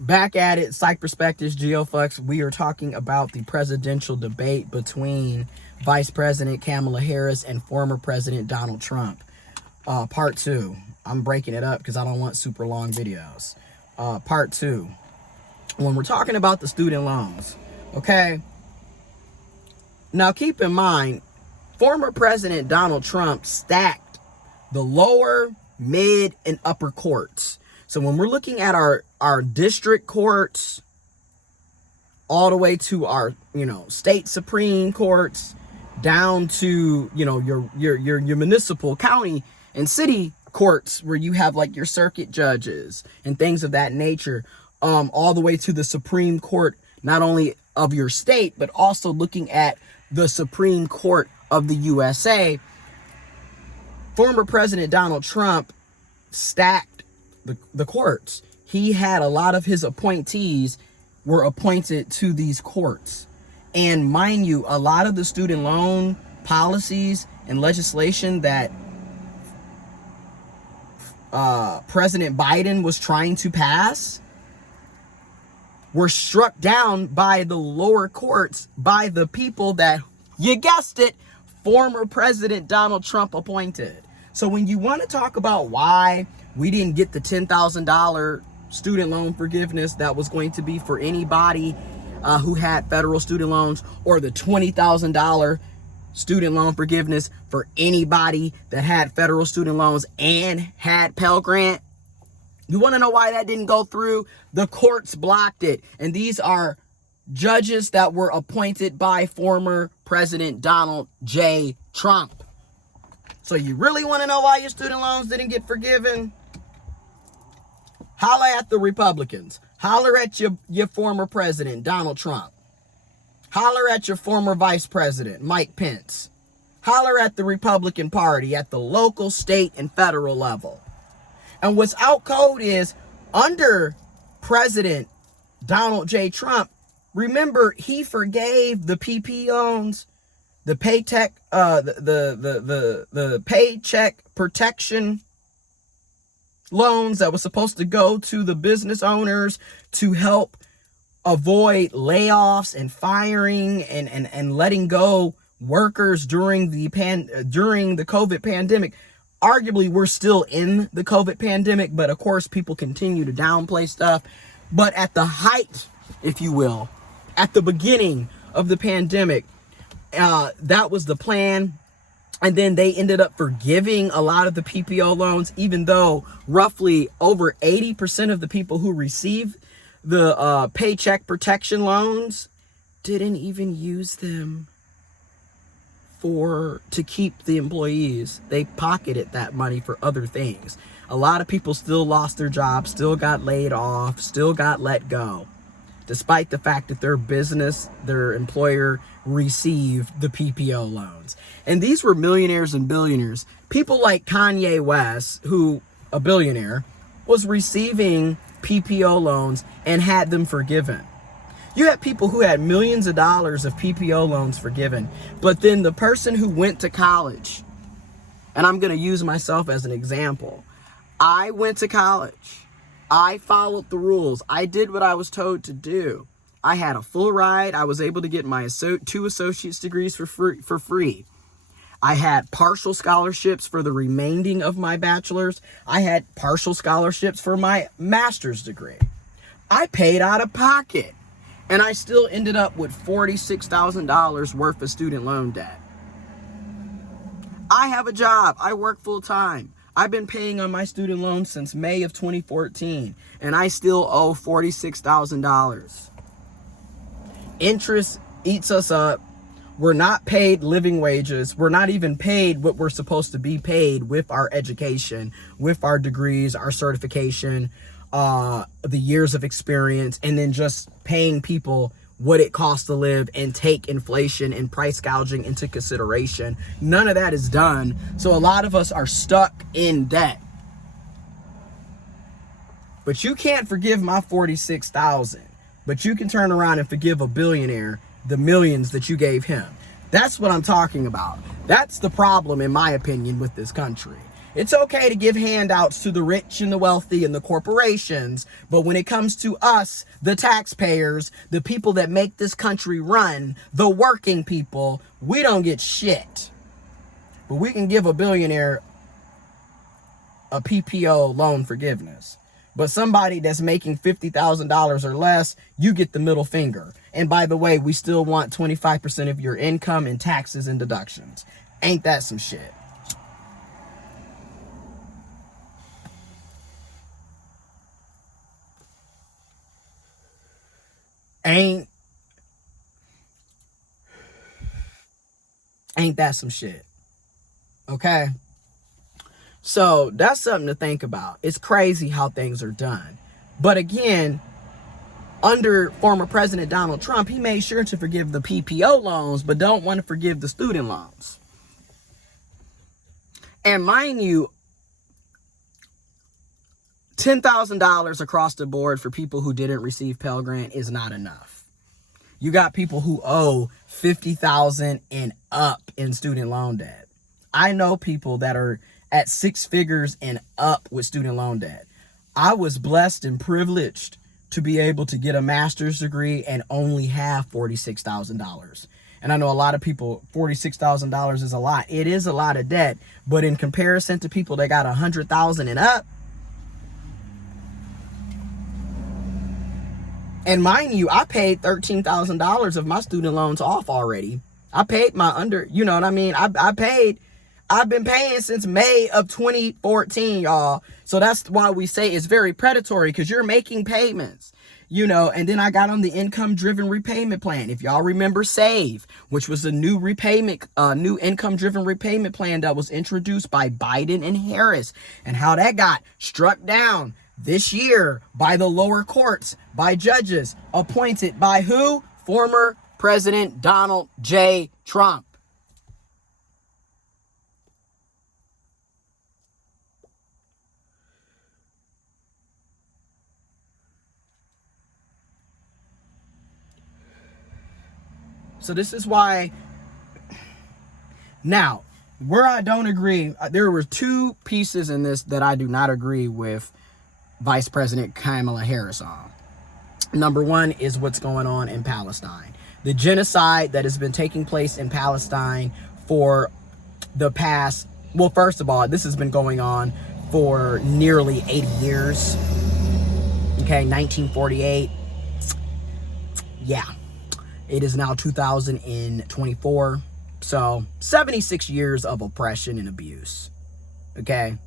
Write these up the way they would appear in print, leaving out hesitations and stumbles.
Back at it, Psych Perspectives, GeoFlux. We are talking about the presidential debate between Vice President Kamala Harris and former President Donald Trump. Part 2. I'm breaking it up because I don't want super long videos. Part 2. When we're talking about the student loans, okay? Now keep in mind, former President Donald Trump stacked the lower, mid, and upper courts. So when we're looking at our district courts, all the way to our, state supreme courts, down to, your municipal, county, and city courts, where you have like your circuit judges and things of that nature, all the way to the Supreme Court, not only of your state, but also looking at the Supreme Court of the USA. Former President Donald Trump stacked the courts. He had a lot of his appointees were appointed to these courts. And mind you, a lot of the student loan policies and legislation that President Biden was trying to pass were struck down by the lower courts, by the people that, you guessed it, former President Donald Trump appointed. So when you want to talk about why we didn't get the $10,000 student loan forgiveness that was going to be for anybody who had federal student loans, or the $20,000 student loan forgiveness for anybody that had federal student loans and had Pell Grant, you want to know why that didn't go through? The courts blocked it. And these are judges that were appointed by former President Donald J. Trump. So you really want to know why your student loans didn't get forgiven? Holler at the Republicans. Holler at your former president, Donald Trump. Holler at your former vice president, Mike Pence. Holler at the Republican Party at the local, state, and federal level. And what's out code is, under President Donald J. Trump, remember, he forgave the PP loans, the paycheck, the paycheck protection loans that was supposed to go to the business owners to help avoid layoffs and firing and letting go workers during the COVID pandemic. Arguably, we're still in the COVID pandemic, but of course, people continue to downplay stuff. But at the height, if you will, at the beginning of the pandemic, that was the plan. And then they ended up forgiving a lot of the PPO loans, even though roughly over 80% of the people who received the paycheck protection loans didn't even use them to keep the employees. They pocketed that money for other things. A lot of people still lost their jobs, still got laid off, still got let go, despite the fact that their employer received the PPO loans. And these were millionaires and billionaires. People like Kanye West, who, a billionaire, was receiving PPO loans and had them forgiven. You had people who had millions of dollars of PPO loans forgiven. But then the person who went to college, and I'm going to use myself as an example. I went to college. I followed the rules. I did what I was told to do. I had a full ride. I was able to get my 2 associate's degrees for free. I had partial scholarships for the remaining of my bachelor's. I had partial scholarships for my master's degree. I paid out of pocket, and I still ended up with $46,000 worth of student loan debt. I have a job. I work full time. I've been paying on my student loan since May of 2014, and I still owe $46,000. Interest eats us up. We're not paid living wages. We're not even paid what we're supposed to be paid with our education, with our degrees, our certification, the years of experience, and then just paying people what it costs to live and take inflation and price gouging into consideration. None of that is done. So a lot of us are stuck in debt. But you can't forgive my $46,000. But you can turn around and forgive a billionaire the millions that you gave him. That's what I'm talking about. That's the problem, in my opinion, with this country. It's okay to give handouts to the rich and the wealthy and the corporations, but when it comes to us, the taxpayers, the people that make this country run, the working people, we don't get shit. But we can give a billionaire a PPO loan forgiveness. But somebody that's making $50,000 or less, you get the middle finger. And by the way, we still want 25% of your income in taxes and deductions. Ain't that some shit? Ain't that some shit? Okay? So that's something to think about. It's crazy how things are done. But again, under former President Donald Trump, he made sure to forgive the PPO loans, but don't want to forgive the student loans. And mind you, $10,000 across the board for people who didn't receive Pell Grant is not enough. You got people who owe $50,000 and up in student loan debt. I know people that are at 6 figures and up with student loan debt. I was blessed and privileged to be able to get a master's degree and only have $46,000. And I know a lot of people, $46,000 is a lot. It is a lot of debt, but in comparison to people that got $100,000 and up, and mind you, I paid $13,000 of my student loans off already. I paid my you know what I mean? I've been paying since May of 2014, y'all. So that's why we say it's very predatory, because you're making payments, you know. And then I got on the income-driven repayment plan. If y'all remember SAVE, which was a new new income-driven repayment plan that was introduced by Biden and Harris, and how that got struck down this year by the lower courts, by judges appointed by who? Former President Donald J. Trump. So this is why, now, where I don't agree, there were 2 pieces in this that I do not agree with Vice President Kamala Harris on. Number 1 is what's going on in Palestine. The genocide that has been taking place in Palestine for the past, well, first of all, this has been going on for nearly 80 years. Okay, 1948. Yeah. It is now 2024. So 76 years of oppression and abuse. Okay.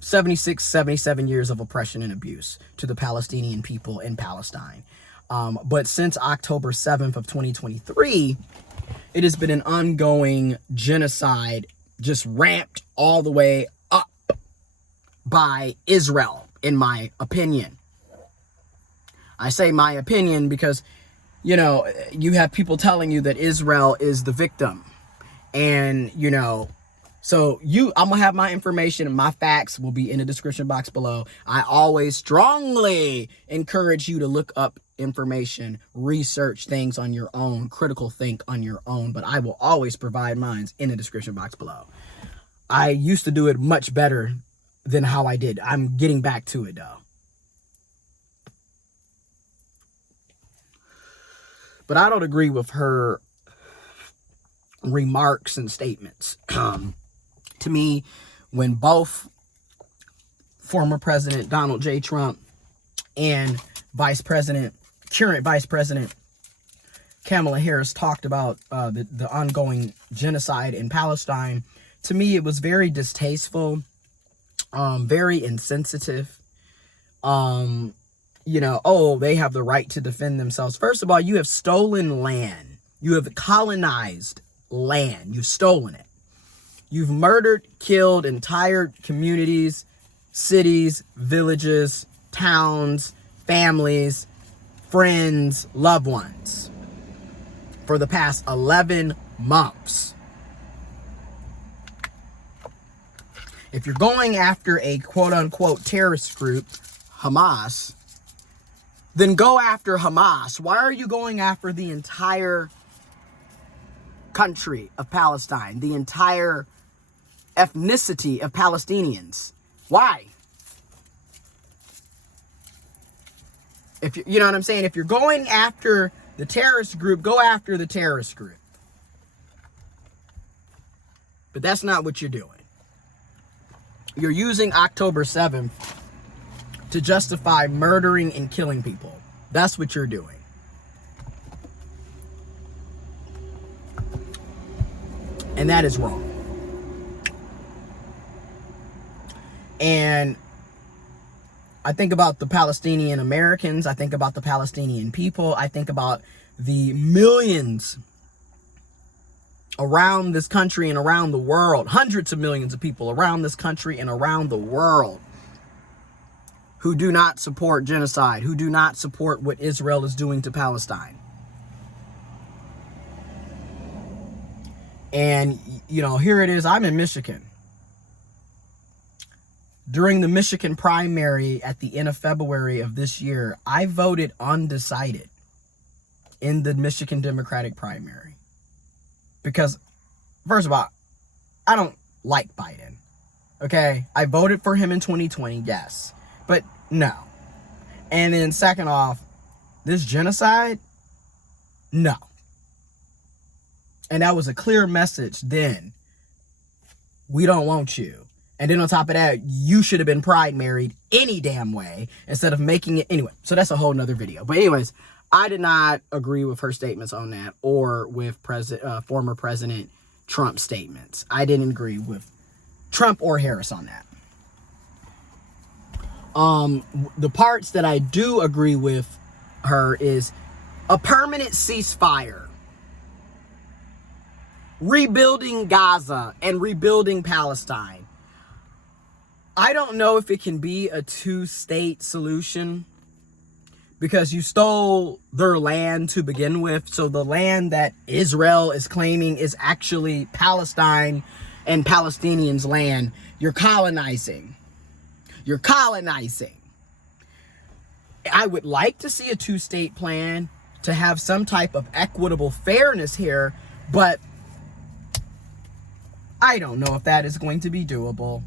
77 years of oppression and abuse to the Palestinian people in Palestine. But since October 7th of 2023, it has been an ongoing genocide, just ramped all the way up by Israel, in my opinion. I say my opinion because, you know, you have people telling you that Israel is the victim. And, you know, so I'm going to have my information and my facts will be in the description box below. I always strongly encourage you to look up information, research things on your own, critical think on your own, but I will always provide mine in the description box below. I used to do it much better than how I did. I'm getting back to it though. But I don't agree with her remarks and statements. To me, when both former President Donald J. Trump and current Vice President Kamala Harris talked about the ongoing genocide in Palestine, to me it was very distasteful, very insensitive. You know, oh, they have the right to defend themselves. First of all, you have stolen land. You have colonized land. You've stolen it. You've murdered, killed entire communities, cities, villages, towns, families, friends, loved ones for the past 11 months. If you're going after a quote-unquote terrorist group, Hamas, then go after Hamas. Why are you going after the entire country of Palestine, the entire ethnicity of Palestinians. Why? If you know what I'm saying? If you're going after the terrorist group, go after the terrorist group. But that's not what you're doing. You're using October 7th to justify murdering and killing people. That's what you're doing. And that is wrong. And I think about the Palestinian Americans. I think about the Palestinian people. I think about the millions around this country and around the world, hundreds of millions of people around this country and around the world who do not support genocide, who do not support what Israel is doing to Palestine. And, you know, here it is. I'm in Michigan. During the Michigan primary at the end of February of this year, I voted undecided in the Michigan Democratic primary. Because, first of all, I don't like Biden. Okay? I voted for him in 2020, yes. But no. And then second off, this genocide? No. And that was a clear message then. We don't want you. And then on top of that, you should have been pride married any damn way instead of making it anyway. So that's a whole nother video. But anyways, I did not agree with her statements on that or with former President Trump's statements. I didn't agree with Trump or Harris on that. The parts that I do agree with her is a permanent ceasefire, rebuilding Gaza and rebuilding Palestine. I don't know if it can be a two-state solution because you stole their land to begin with. So the land that Israel is claiming is actually Palestine and Palestinians' land. You're colonizing. You're colonizing. I would like to see a two-state plan to have some type of equitable fairness here, but I don't know if that is going to be doable.